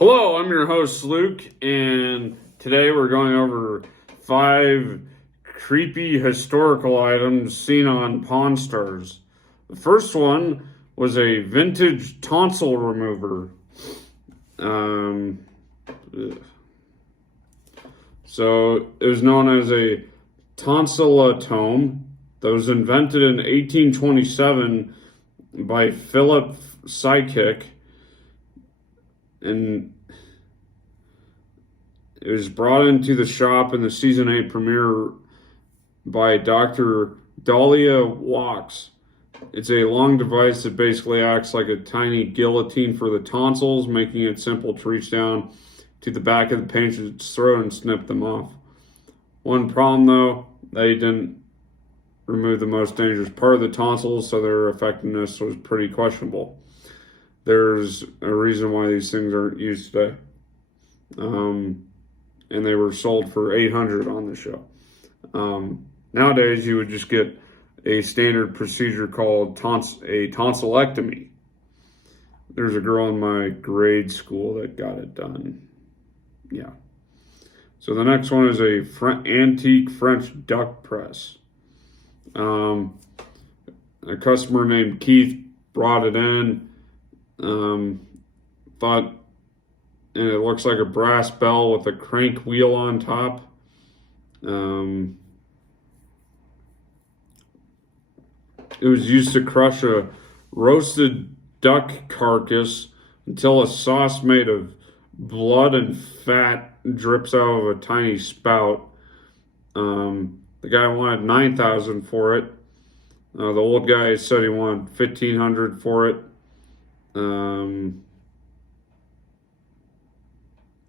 Hello, I'm your host Luke, and today we're going over 5 creepy historical items seen on Pawn Stars. The first one was a vintage tonsil remover. So it was known as a tonsillatome that was invented in 1827 by Philip Psychic, and it was brought into the shop in the season 8 premiere by Dr. Dahlia Walks. It's a long device that basically acts like a tiny guillotine for the tonsils, making it simple to reach down to the back of the patient's throat and snip them off. One problem though, they didn't remove the most dangerous part of the tonsils, so their effectiveness was pretty questionable. There's a reason why these things aren't used today. And they were sold for $800 on the show. Nowadays, you would just get a standard procedure called a tonsillectomy. There's a girl in my grade school that got it done. Yeah. So the next one is a antique French duck press. A customer named Keith brought it in. Thought, and it looks like a brass bell with a crank wheel on top. It was used to crush a roasted duck carcass until a sauce made of blood and fat drips out of a tiny spout. The guy wanted $9,000 for it. The old guy said he wanted $1,500 for it.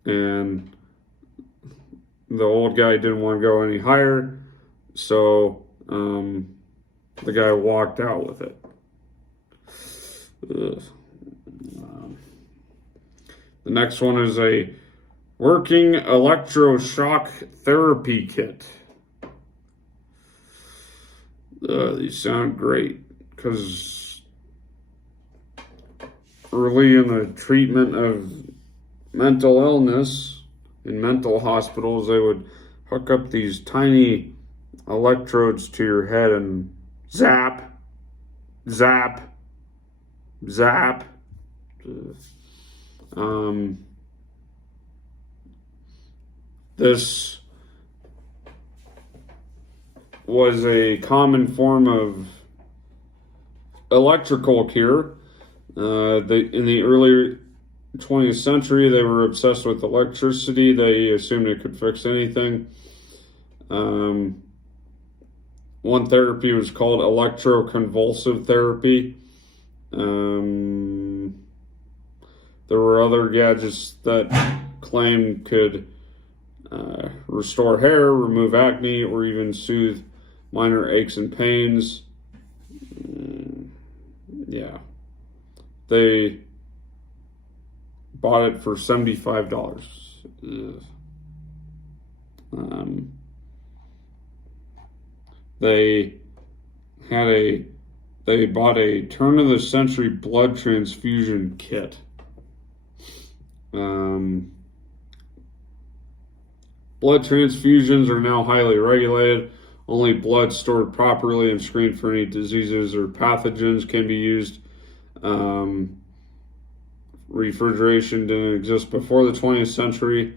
And the old guy didn't want to go any higher, so the guy walked out with it. The next one is a working electroshock therapy kit. These sound great because early in the treatment of mental illness in mental hospitals, they would hook up these tiny electrodes to your head and zap, zap, zap. This was a common form of electrical cure. In the early 20th century, they were obsessed with electricity. They assumed it could fix anything. One therapy was called electroconvulsive therapy. There were other gadgets that claimed could restore hair, remove acne, or even soothe minor aches and pains. Yeah. They bought it for $75. They bought a turn of the century blood transfusion kit. Blood transfusions are now highly regulated. Only blood stored properly and screened for any diseases or pathogens can be used. Refrigeration didn't exist before the 20th century,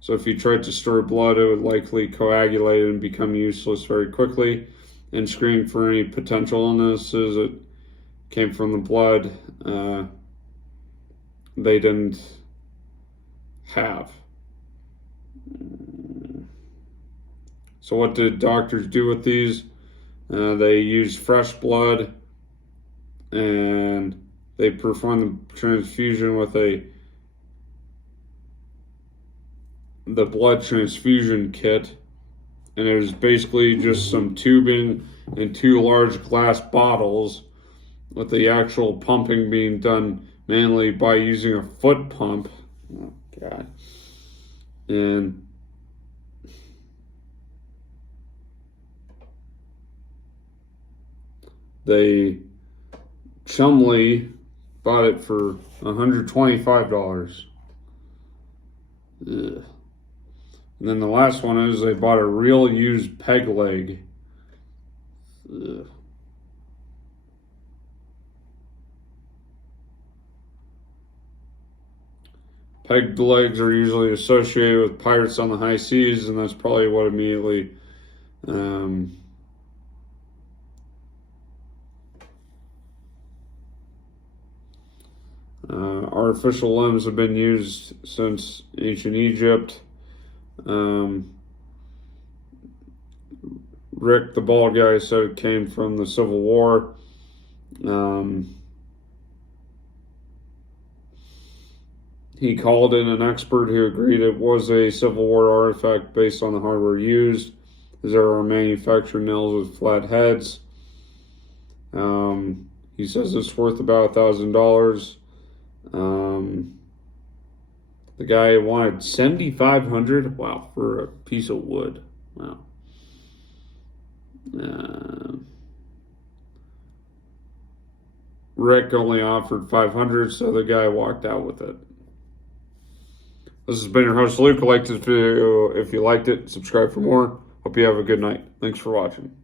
so if you tried to store blood, it would likely coagulate and become useless very quickly. And screen for any potential illnesses that came from the blood, they didn't have. So what did doctors do with these? They used fresh blood, and they performed the transfusion with the blood transfusion kit, and it was basically just some tubing and 2 large glass bottles, with the actual pumping being done manually by using a foot pump. Oh God. And Chumley bought it for $125. Ugh. And then the last one is they bought a real used peg leg. Ugh. Pegged legs are usually associated with pirates on the high seas, and that's probably what immediately artificial limbs have been used since ancient Egypt. Rick, the bald guy, said it came from the Civil War. He called in an expert who agreed it was a Civil War artifact based on the hardware used, as there are manufactured nails with flat heads. He says it's worth about $1,000. The guy wanted $7,500. Wow, for a piece of wood. Wow. Rick only offered $500, so the guy walked out with it. This has been your host, Luke. Like this video if you liked it. Subscribe for more. Hope you have a good night. Thanks for watching.